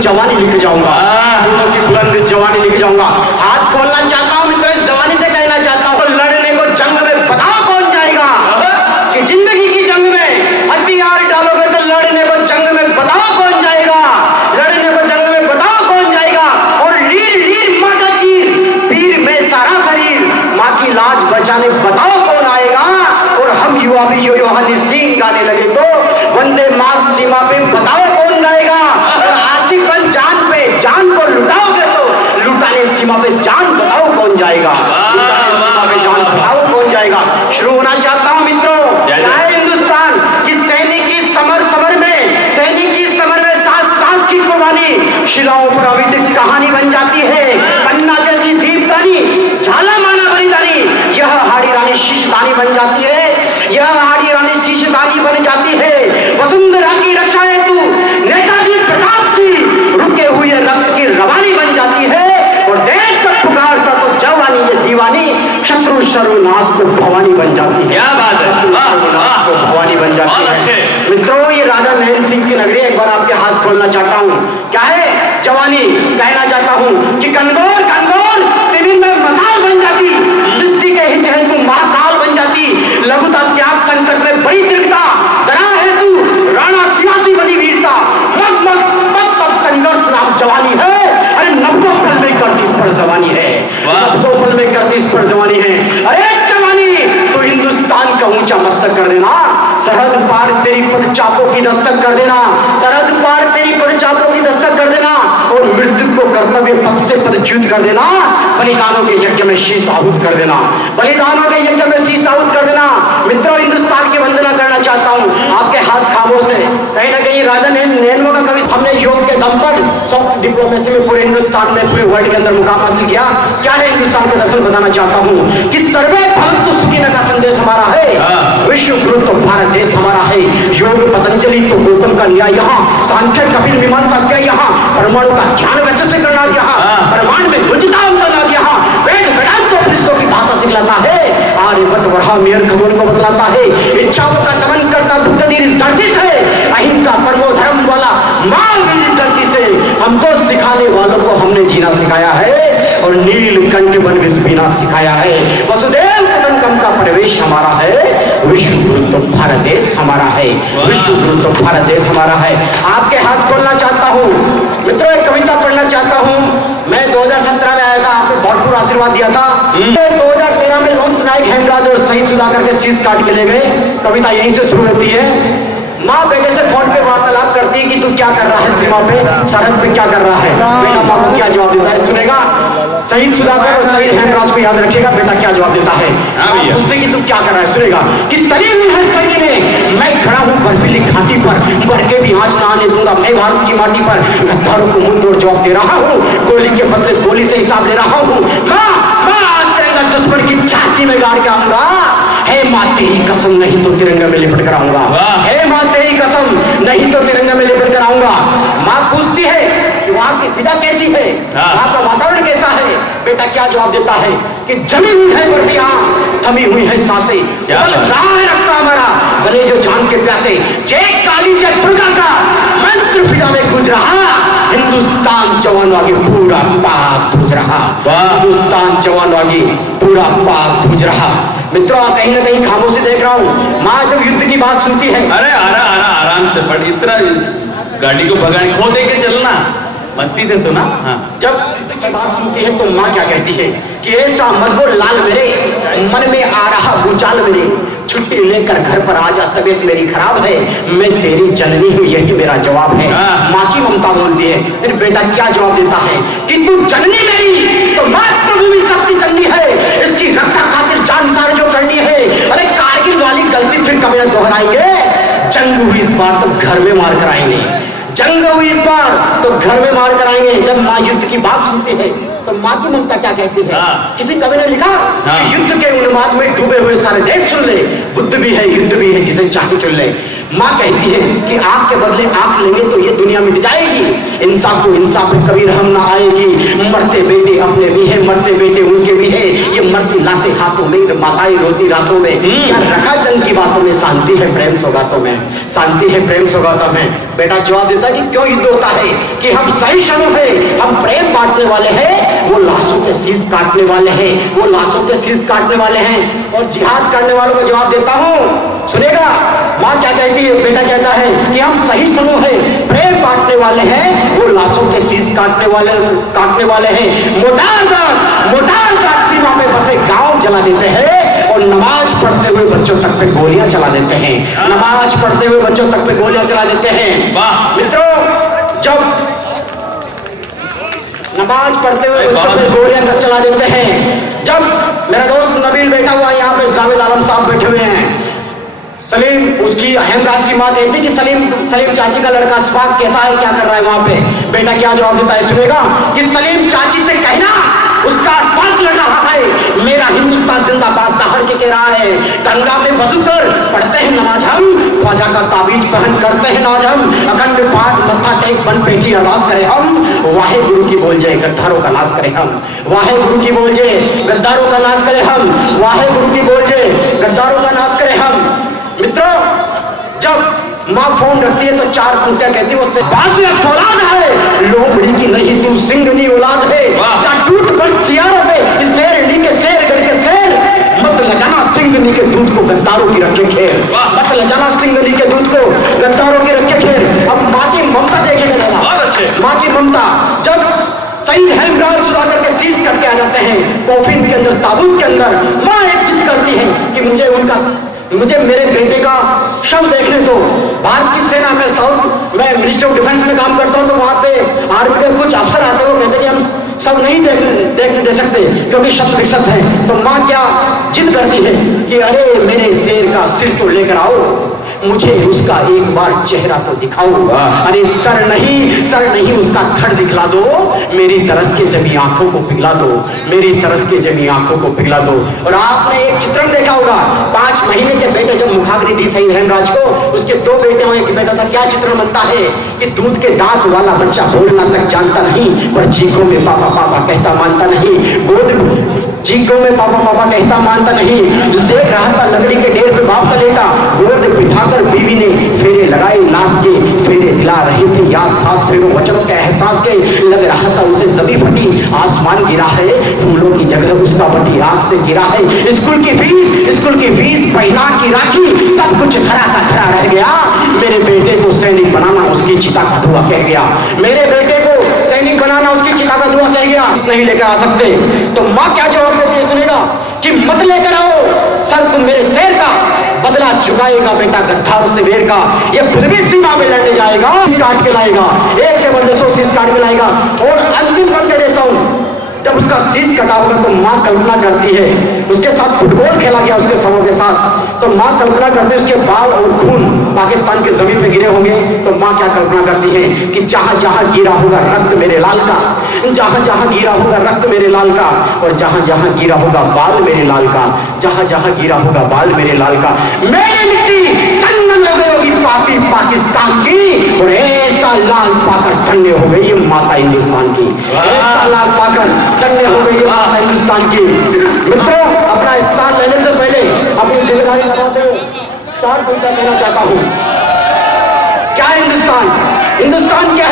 जवानी लिख जाऊंगा, फूलों की बुलंद जवानी लिख जाऊंगा। हाथ खोलना चाहता हूँ मित्रों, इस जवानी से कहना चाहता हूँ, लड़ने को जंग में बताओ कौन जाएगा, कि जिंदगी की जंग में हथियार डालोगे तो लड़ने को जंग में बताओ कौन जाएगा, लड़ने को जंग में बताओ कौन जाएगा। और लीर लीर माँ का चीर, पीर में सारा शरीर, माँ की लाज बचाने बताओ कौन आएगा। और हम युवा भी यो योहानी सिंह गाने लगे तो वंदे मातरम सीमा पे बताओ कौन गाएगा। और आशिक बन जान पे जान को लुटाओगे तो लुटाने सीमा पे जान बताओ कौन जाएगा, लुटाने सीमा पे जान बताओ कौन जाएगा। शुरू होना चाहता हूँ मित्रों, क्या है हिंदुस्तान कि सैनिक की समर समर में, सैनिक की समर में सांस सांस की कुर्बानी शिलाओं पर अविदित कहानी बन जाती है। पन्ना जैसी दीपदानी झाला माना बलिदानी, यह हाड़ी रानी शीशदानी बन जाती है, यह हाड़ी रानी शीशदानी बन जाती है। वसुंधरा की रक्षा हेतु नेताजी प्रताप की रुके हुए रक्त की रवानी बन जाती है। और देश का पुकारता तो जवानी ये दीवानी, शत्रु सर्वनाश तो भवानी बन जाती है। क्या बात है, सर्वनाश तो भवानी बन जाती है। मित्रों ये राजा नैन सिंह की नगरी, एक बार आपके हाथ खोलना चाहता हूँ, क्या है जवानी कहना चाहता हूँ कि कनगौर कनगौर तेरी में मसाल बन जाती, सृष्टि के हित हेतु महाकाल बन जाती, लघुता त्याग संकट में बड़ी दृढ़ता, डरा हेतु राणा सियासी बनी वीरता, मग मग पग पग संघर्ष नाम जवानी है। अरे नब्बों पल में करती इस पर जवानी है, नब्बों पल में करती इस पर जवानी है। अरे जवानी तो हिंदुस्तान का ऊंचा मस्तक कर देना, सरहद पार तेरी पद चापों की दस्तक कर देना, सरहद पार तेरी पद चापों की दस्तक कर देना। और मृत्यु को कर्तव्य पद से पदच्युत कर देना, बलिदानों के यज्ञ में शीश आहूत कर देना, बलिदानों के यज्ञ में शीश आहूत कर देना। मित्रों हिंदुस्तान की वंदना करना चाहता हूँ आपके हाथ खाबों से, कहीं ना कहीं राजा नैनों का कवि हमने योग के दम पर सॉफ्ट डिप्लोमेसी में पूरे हिंदुस्तान में पूरे वर्ल्ड के अंदर मुकाम हासिल किया। क्या है हिंदुस्तान के दर्शन बताना चाहता हूँ कि सर्वे भवन्तु सुखिनः का संदेश हमारा है, विश्व गुरु तो भारत देश हमारा है। योग पतंजलि तो गौतम का न्याय यहाँ, सांख्य कपिल मीमांसा क्या यहाँ, परमाणु का ज्ञान वैसे से करना यहाँ, ब्रह्मांड में गुंजता उतरना यहाँ, वेद वेदांत तो फरिश्तों की भाषा सिखलाता है, आर्यभट्ट वराह मेयर खगोल को बतलाता है, इच्छाओं का दमन करता बुद्ध धीर इस धरती से, अहिंसा परमो धर्म वाला मां इस धरती से, हमको सिखाने वालों को हमने जीना सिखाया है और नीलकंठ वन विस्फीना सिखाया है। वसुदेव कुटुंबकम का प्रवेश हमारा है, विश्व गुरु तो भारत देश हमारा है, विश्व गुरु तो भारत देश हमारा है। आपके हाथ खोलना चाहता हूँ मित्रों, एक कविता पढ़ना चाहता हूँ। मैं 2017 में आया था, आपने भरपूर आशीर्वाद दिया था। 2013 में लोक नायक हेमराज और शहीद सुधाकर के शीश काट के ले गए। कविता यहीं से शुरू होती है। माँ बेटे से फोन पे वार्तालाप करती है कि तू क्या कर रहा है सीमा पे, सरहद पे क्या कर रहा है, बेटा माँ को क्या जवाब देता है सुनेगा। शहीद सुधाकर और शहीद हेमराज को याद रखिएगा, बेटा क्या जवाब देता है, पूछते कि तू क्या कर रहा है सुनेगा। कि तली हुई है सही में मैं खड़ा हूँ बर्फीली घाटी पर, बढ़ के भी आँच ना आने दूंगा मैं भारत की माटी पर, गद्दारों को मुंह तोड़ जवाब दे रहा हूँ, गोली के बदले गोली से हिसाब ले रहा हूँ। माँ आज तेरा दुश्मन की छाती में गाड़ के आऊंगा, हे माँ तेरी कसम नहीं तो तिरंगा में लिपट कर आऊंगा, हे माँ तेरी कसम नहीं तो तिरंगा में लिपट कर आऊंगा। माँ पूछती है कि वहाँ की फिजा कैसी है, वहाँ का वातावरण कैसा है, बेटा क्या जवाब देता है कि जमी हुई है वर्दियाँ, थमी हुई है सांसें, रखता हमारा भले जो जान के प्यासे, जय काली जय दुर्गा का मंत्र फिजा में गूंज रहा, हिंदुस्तान जवान आगे पूरा पाक गूंज रहा, हिंदुस्तान जवान आगे पूरा पाक गूंज रहा। मित्रों कहीं ना कहीं खामोशी देख रहा हूँ, माँ जब युद्ध की बात सुनती है, अरे आराम से पढ़, इतना गाड़ी को भगाने खो दे के चलना, मस्ती से सुना। हाँ जब बात सुनती है तो माँ क्या कहती है कि ऐसा मत बोल लाल मेरे, मन में आ रहा भूचाल मेरे, छुट्टी लेकर घर पर आ जा, तबीयत मेरी खराब है, मैं तेरी जननी हूँ यही मेरा जवाब है। माँ की ममता बोलती है, फिर बेटा क्या जवाब देता है कि तू जननी मेरी तो मातृभूमि शक्ति जननी है, इसकी रक्षा खातिर जान सारे जो करनी है। अरे कारगिल वाली गलती फिर कभी न दोहराएंगे, जंग हुई इस बार तो घर में मार कर आएंगे, जंग हुई इस बार तो घर में मार कर आएंगे। जब माँ युद्ध की बात सुनती है तो माँ की ममता क्या कहती है, किसी कवि ने लिखा कि युद्ध के उन्माद में डूबे हुए सारे देश सुन ले, बुद्ध भी है युद्ध भी है जिसे चाहे चुन ले। माँ कहती है कि आग के बदले आग लेंगे तो ये दुनिया मिट जाएगी, इंसाफ को इंसाफ में कभी रहम ना आएगी, मरते बेटे अपने भी है मरते बेटे उनके भी है, ये मरती लाशें हाथों में, माताएं रोती रातों में, क्या रखा जंग की बातों में, शांति है प्रेम सौगातों में। शांति है, प्रेम सौगातम है। बेटा जवाब देता कि क्यों युद्ध होता है, कि हम सहिष्णु है, हम प्रेम बांटने वाले हैं, वो लाशों के शीश काटने वाले हैं, वो लाशों के शीश काटने वाले हैं। और जिहाद करने वालों को जवाब देता हूँ, सुनेगा माँ क्या कहती है, बेटा कहता है कि हम सहिष्णु है, प्रेम बांटने वाले हैं, वो लाशों के शीश काटने वाले हैं। मोटार सीमा में बसे गांव जला देते हैं और नमाज पढ़ते हुए बच्चों तक पे गोलियां चला देते हैं, नमाज पढ़ते हुए बच्चों तक पे गोलियां चला देते हैं। मित्रों, जब नमाज पढ़ते हुए बच्चों पे गोलियां चला देते हैं, जब मेरा दोस्त नबील बैठा हुआ यहाँ पे, जावेद आलम साहब बैठे हुए हैं, सलीम उसकी हेमराज की माँ कहती कि सलीम चाची का लड़का अशफाक कैसा है, क्या कर रहा है वहां पे। बेटा क्या जवाब देता है, सुनेगा कि सलीम चाची से कहना उसका अशफाक लड़ रहा है, मेरा हिंदुस्तान जिंदाबाद दहाड़ के कह रहा है। गंगा में वजू कर पढ़ते हैं नमाज हम, ख्वाजा का ताबीज पहन करते हैं नाज हम, अखंड पाठ मत्था टेक बन पेटी अरदास करें हम, वाहे गुरु की बोल जाए गद्दारों का नाश करें हम, वाहे गुरु की बोल जाए गद्दारों का नाश करें हम, वाहे गुरु की बोल जाए गद्दारों का नाश करें हम। मित्रों, जब माँ फोन रखती है तो चार पंक्तियां कहती है, उससे बात औलाद है, लोमड़ी की नहीं तू सिंगनी औलाद है, टूट बन सियारों पे शेरनी के शेर गढ़ के शेर, मत लजाना सिंगनी के दूध को गद्दारों की रखे खेल, मत लजाना सिंगनी के दूध को गद्दारों की रखे खेल। अब माँ की ममता देखेगा, माँ की ममता, जब शहीद हेमराज सुधाकर के शीश करके आ जाते हैं कॉफिन के अंदर, ताबूत के अंदर, माँ एक चीज करती है कि मुझे मेरे बेटे का शव देखने दो। भारत की सेना में मैं मिनिस्ट्री ऑफ डिफेंस में काम करता हूँ, तो वहाँ पे आर्मी के कुछ अफसर आते हैं, वो कहते हैं कि हम सब नहीं देखने दे सकते क्योंकि शस्त्र विक्षत है। तो माँ क्या जिद करती है कि अरे मेरे शेर का सिर तो लेकर आओ, मुझे उसका एक बार चेहरा तो दिखाओ। अरे सर नहीं उसका धड़ दिखला दो, मेरी तरस के जमी आंखों को पिघला दो, मेरी तरस के जमी आंखों को पिघला दो। और आपने एक चित्रण देखा होगा, 5 महीने के बेटे जब मुखाग्नि दी शहीद हेमराज को, उसके 2 बेटे हुए, एक बेटा था, क्या चित्रण बनता है कि दूध के दांत वाला बच्चा बोलना तक जानता नहीं, पर चीखों में पापा पापा कहता मानता नहीं, गोद चीखों में पापा पापा कहता मानता नहीं। देख रहा था लकड़ी के ढेर पे बाप का लेटा, गोद बिठाकर बीवी ने फेरे लगाए नाच के, फेरे दिला रही थी याद 7 फेरों वचनों के एहसास के, लग रहा था उसे सभी फटी, आसमान गिरा है, फूलों की जगह उसका बटी आग से गिरा है। स्कूल की फीस पहिना की राखी, सब कुछ खरा का खरा रह गया, मेरे बेटे को सैनिक बनाना उसकी चिता का धुआं कह गया, मेरे बेटे को सैनिक बनाना उसकी चिता का धुआं कह गया, नहीं लेकर आ सकते। तो माँ क्या जवाब देती है, सुनेगा कि मत लेकर आओ सर, तुम मेरे शेर का बदला चुकाएगा बेटा गद्दारों से वेर का, ये फिर भी सीमा में लड़ने जाएगा, काट के लाएगा, एक के बदले 100 शीश काट के लाएगा। और अंतिम करके देता हूं, जब उसका शीश कटा होगा तो माँ कल्पना करती है, उसके साथ फुटबॉल खेला गया उसके समूह के साथ, तो माँ कल्पना करती है उसके बाल और खून पाकिस्तान के जमीन पे गिरे होंगे, तो माँ क्या कल्पना करती है कि जहां जहां गिरा होगा रक्त मेरे लाल का, जहां जहां गिरा होगा रक्त मेरे लाल का, और जहां जहां गिरा होगा बाल मेरे लाल का, जहां जहां गिरा होगा बाल मेरे लाल का, मेरी मिट्टी चंदन हो गई होगी पापी पाकिस्तान की, और ऐसा लाल पाकर ठंडे हो गई माता हिंदुस्तान की, ऐसा लाल पाकर ठंडे हो गई माता हिंदुस्तान की। मित्रों, अपना स्थान लेने से पहले अपनी जिम्मेदारी निभाते हुए 4 पंक्तियां कहना चाहता हूं। क्या हिंदुस्तान क्या